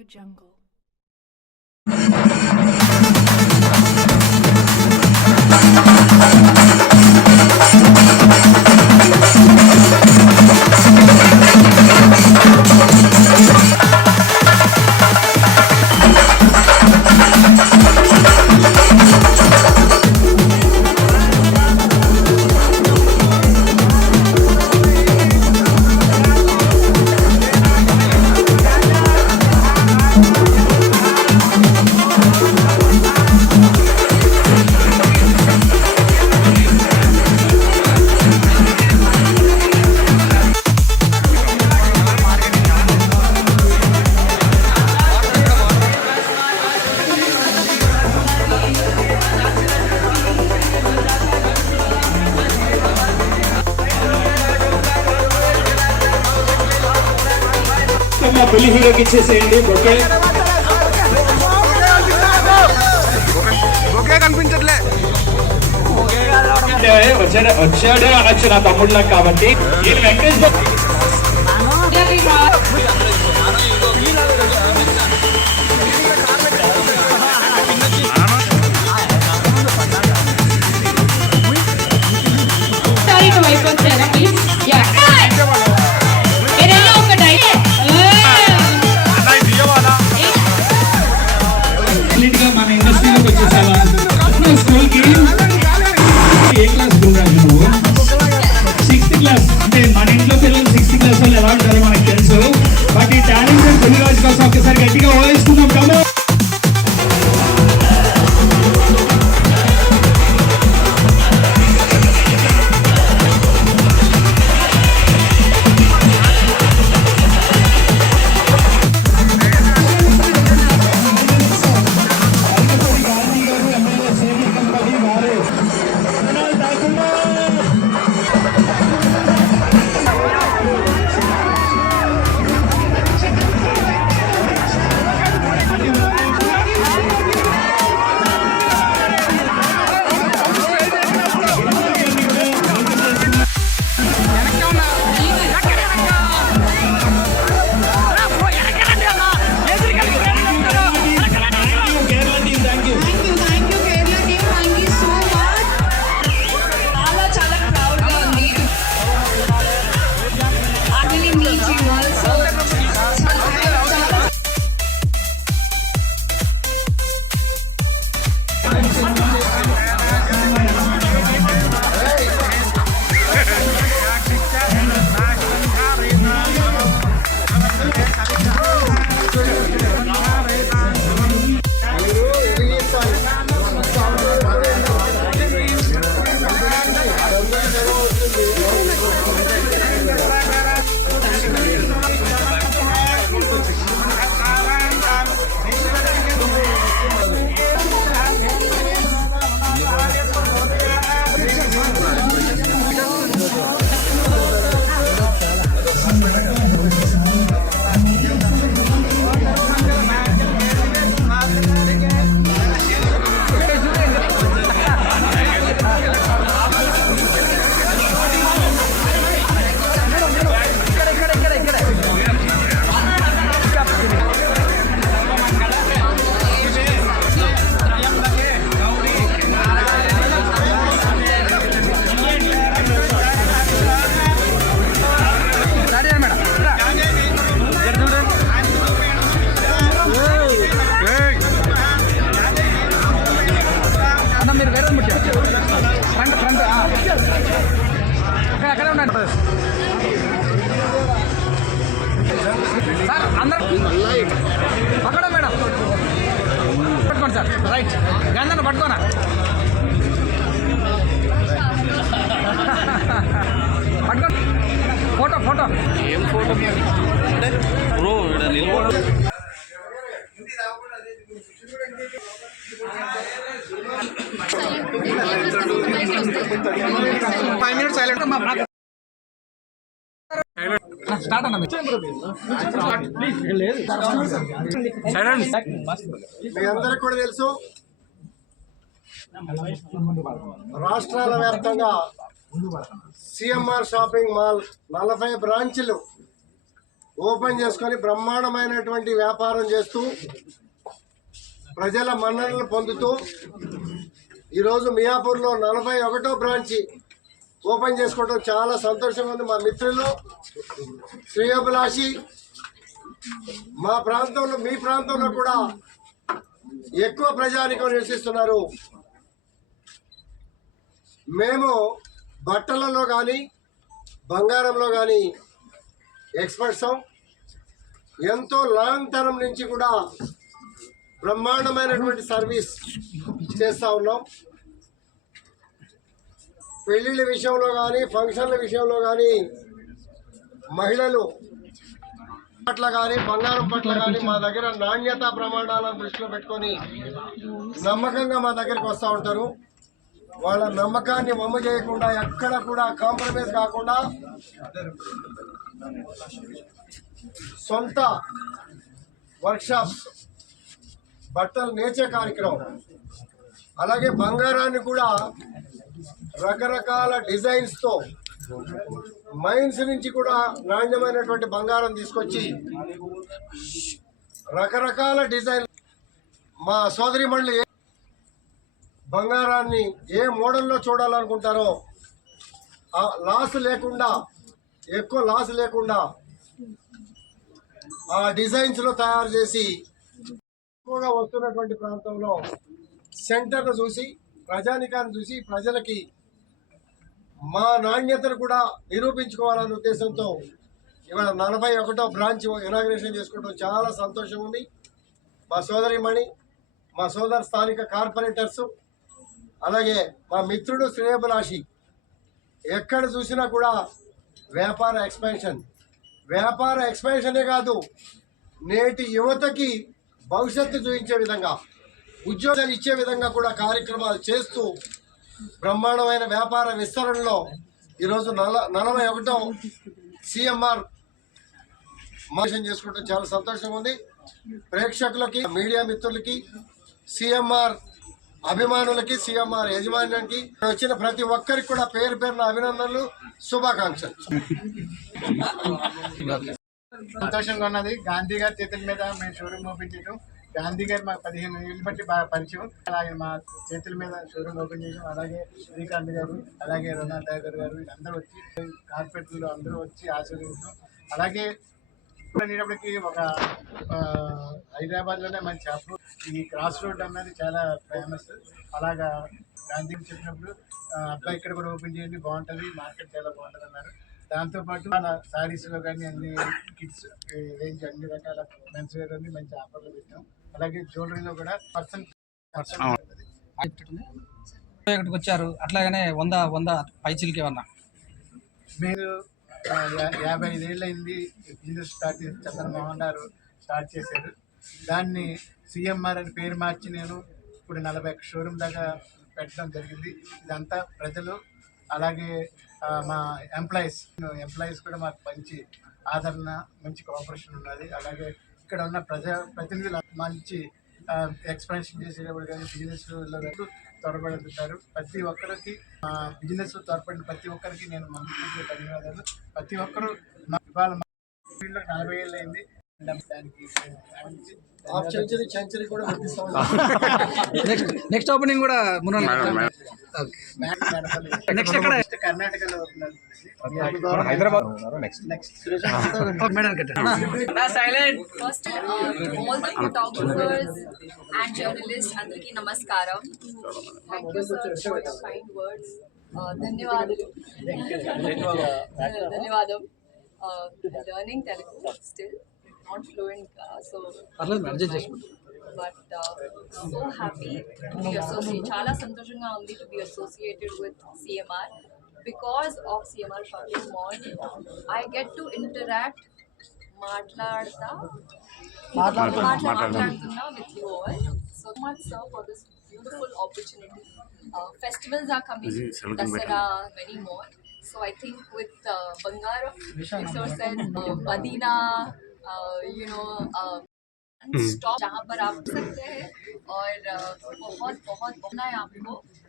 AudioJungle. పెళ్లి హీరోకి ఇచ్చేసేయండి బొకే కనిపించట్లే వచ్చాడు అనొచ్చు నా తమ్ముళ్ళకి కాబట్టి నేను వెంకటేష్ మన ఇండస్ట్రీలోకి వచ్చేసావా స్కూల్కి ఏ క్లాస్ నువ్వు 6th క్లాస్ అంటే మన ఇంట్లో పిల్లలు 6th క్లాస్ వాళ్ళు ఎలా ఉంటారో మనకు తెలుసు బట్ ఈ టాలెంటెడ్ తెలుగు కోసం ఒకసారి గట్టిగా ఓవేసుకుందాం కమో పక్కన మేడం పట్టుకోండి సార్ రైట్ గంధన పట్టుకోనా పట్టుకోండి ఫోటో ఫోటో ఏం photo bro five minutes silent start అన్న మీ అందరికి కూడా తెలుసు రాష్ట్రాల వ్యాప్తంగా సిఎంఆర్ షాపింగ్ మాల్ 40 బ్రాంచ్లు ఓపెన్ చేసుకొని బ్రహ్మాండమైనటువంటి వ్యాపారం చేస్తూ ప్రజల మన్ననలు పొందుతూ ఈరోజు మియాపూర్లో 41వ బ్రాంచి ఓపెన్ చేసుకోవడం చాలా సంతోషంగా ఉంది. మా మిత్రులు శ్రేయోభిలాషి మా ప్రాంతంలో మీ ప్రాంతంలో కూడా ఎక్కువ ప్రజానికం నివసిస్తున్నారు. మేము బట్టలలో కానీ బంగారంలో కానీ ఎక్స్పర్ట్స్. ఎంతో లాంగ్ టర్మ్ నుంచి కూడా బ్రహ్మాండమైనటువంటి సర్వీస్ చేస్తూ ఉన్నాం. పెళ్ళిళ్ళ విషయంలో కానీ ఫంక్షన్ల విషయంలో కానీ మహిళలు పట్ల కానీ బంగారం పట్ల కానీ మా దగ్గర నాణ్యత ప్రమాణాలను దృష్టిలో పెట్టుకొని నమ్మకంగా మా దగ్గరికి వస్తూ ఉంటారు. వాళ్ళ నమ్మకాన్ని వమ్ము చేయకుండా ఎక్కడ కూడా కాంప్రమైజ్ కాకుండా సొంత వర్క్షాప్స్, బట్టలు నేర్చే కార్యక్రమం, అలాగే బంగారాన్ని కూడా రకరకాల డిజైన్స్తో మైన్స్ నుంచి కూడా నాణ్యమైనటువంటి బంగారం తీసుకొచ్చి రకరకాల డిజైన్ మా సోదరిమణులు బంగారాన్ని ఏ మోడల్లో చూడాలనుకుంటారో లాస్ లేకుండా, ఎక్కువ లాస్ లేకుండా ఆ డిజైన్స్లో తయారు చేసి ఎక్కువగా వస్తున్నటువంటి ప్రాంతంలో సెంటర్ను చూసి ప్రజానికాన్ని చూసి ప్రజలకి మా నాణ్యతను కూడా నిరూపించుకోవాలనే ఉద్దేశంతో ఇవాళ 41వ బ్రాంచ్ ఇనాగ్రేషన్ చేసుకోవడం చాలా సంతోషం ఉంది. మా సోదరిమణి, మా సోదర స్థానిక కార్పొరేటర్స్, అలాగే మా మిత్రుడు శ్రేయోభిలాషి ఎక్కడ చూసినా కూడా వ్యాపార ఎక్స్పాన్షనే కాదు, నేటి యువతకి భవిష్యత్తు చూపించే విధంగా, ఉద్యోగాలు ఇచ్చే విధంగా కూడా కార్యక్రమాలు చేస్తూ బ్రహ్మాండమైన వ్యాపార విస్తరణలో ఈరోజు 41వ సిఎంఆర్ మోషన్ చేసుకోవడం చాలా సంతోషంగా ఉంది. ప్రేక్షకులకి, మీడియా మిత్రులకి, సిఎంఆర్ అభిమానులకి, సిఎంఆర్ యజమాన్యానికి వచ్చిన ప్రతి ఒక్కరికి కూడా పేరు పేరున అభినందనలు, శుభాకాంక్షలు. సంతోషంగా ఉన్నది. గాంధీ గారి చేతుల మీద మేము షోరూమ్ ఓపెన్ చేయడం, గాంధీ గారు మాకు 15 ఏళ్ళు బట్టి బాగా పరిచయం, అలాగే మా చేతుల మీద షోరూమ్ ఓపెన్ చేయడం, అలాగే శ్రీకాంత్ గారు, అలాగే రొనాల్డ్ టైగర్ గారు వీళ్ళందరూ వచ్చి కార్పొరేటర్లు అందరూ వచ్చి ఆశీర్వదించడం, అలాగే అనేటప్పటికి ఒక హైదరాబాద్లోనే మంచి అప్రూవ్ ఈ క్రాస్ రోడ్ అన్నది చాలా ఫేమస్. అలాగా గాంధీ చెప్పినప్పుడు అబ్బాయి ఇక్కడ కూడా ఓపెన్ చేయండి, బాగుంటుంది, మార్కెట్ చాలా బాగుంటుంది అన్నారు. దాంతోపాటు మన శారీస్లో కానీ అన్ని కిడ్స్ రేంజ్ అన్ని రకాల మెన్స్ వేర్ అన్ని మంచి ఆఫర్లు పెట్టాం. అలాగే జ్యువెలరీలో కూడా ఇక్కడికి వచ్చారు. అట్లాగనే 100 పైచిలకి ఏమన్నా మీరు 55 ఏళ్ళు అయింది బిజినెస్ స్టార్ట్ చేసి చంద్రమోహన్ గారు స్టార్ట్ చేశారు. దాన్ని సిఎంఆర్ అని పేరు మార్చి నేను ఇప్పుడు 41 షోరూమ్ దాకా పెట్టడం జరిగింది. ఇదంతా ప్రజలు, అలాగే మా ఎంప్లాయీస్ కూడా మాకు మంచి ఆదరణ, మంచి కోఆపరేషన్ ఉన్నది. అలాగే ఇక్కడ ఉన్న ప్రతినిధులు మంచి ఎక్స్పాన్షన్ చేసేటప్పుడు కానీ బిజినెస్లో త్వరపడుతుంటారు. ప్రతి ఒక్కరికి బిజినెస్ త్వరపడిన ప్రతి ఒక్కరికి నేను మనస్ఫూర్తిగా ధన్యవాదాలు. ప్రతి ఒక్కరూ ఇవాళ 40 ఏళ్ళు అయింది. దానికి సెంచరీ కూడా నెక్స్ట్ ఓపెనింగ్ కూడా నెక్స్ట్ ఎక్కడ? కర్ణాటకలో Hyderabad. First, all the photographers and journalists, అందరికీ నమస్కారం. Thank you sir for your kind words. ధన్యవాదాలు. ధన్యవాదం. Learning Telugu still, not fluent, so but so happy to be associated. Chala santoshanga undi to be associated with CMR. Because of CMR Shopping Mall, I get to interact, మాట్లాడుతున్నా with you all. So much sir for this beautiful opportunity. Festivals are coming, Dasara, many more. So I think with Bangaram resources, Madina, stop जहाँ पर आप सकते हैं और बहुत बहुत है आपको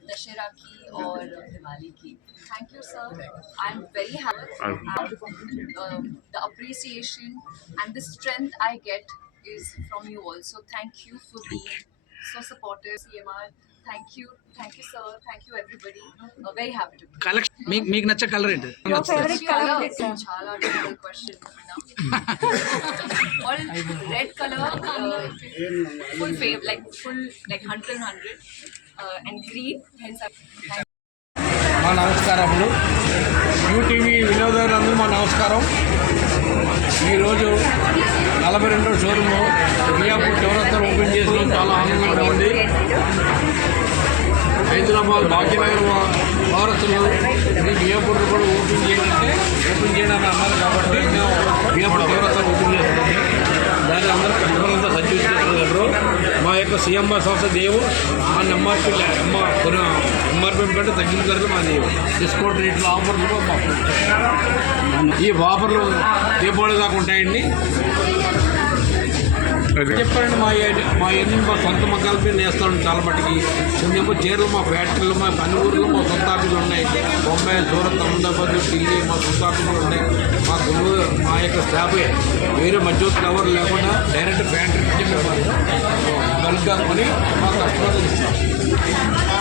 दशहरा की और दिवाली की. Thank you, sir. I'm very happy. The appreciation and the strength I get is from you also. Thank you for being so supportive, CMR. Thank you, sir. Thank you, everybody. Very happy to be. Collection మీకు నచ్చే colour ఏంటి Chala difficult question. All red color, full fave, like 100, and green. Hence, thank మా నమస్కారములు UTV వినోదాలందరూ మా నమస్కారం. ఈరోజు 42వ showroom Miyapur చౌరస్తాలో open చేసిన చాలా ఆనందంగా ఉంది. హైదరాబాద్ భాగ్యనగర్ వారసులు ఈ మియాపూర్లో కూడా ఓపెన్ చేయడానికి అన్నారు కాబట్టి మేము మియాపూర్ చౌరస్తాలో ఓపెన్ చేస్తున్నాము. దాన్ని అందరూ కస్టమర్లంతా సజ్జీవి చేసుకున్నారు. మా యొక్క సిఎంఆర్ సంస్థ దేవు ఆ ఎంఆర్పీ కంటే తగ్గిన ధరలు మాది డిస్కౌంట్ రేట్లు ఆఫర్లు మాకు ఈ ఆఫర్లు దీపావళి దాకా ఉంటాయండి. చెప్పండి మా ఎన్ని మా సొంత మగ్గాల మీద నేస్తాం. చాలా మట్టుకి కొంచెం చీరలు మా ఫ్యాక్టరీలు మా పని ఊర్లో మా సొంత ఆఫీసులు ఉన్నాయి. బొంబాయి సూరత్ అహ్మదాబాద్ ఢిల్లీ మా సొంత ఆఫీసులు ఉన్నాయి. మా గురువు మా యొక్క స్టాఫ్ వేరే మధ్యవర్తులు ఎవరు లేకుండా డైరెక్ట్ ఫ్యాక్టరీ నుంచి మేము బల్క్గా కొని మా కస్టమర్లు ఇస్తాం.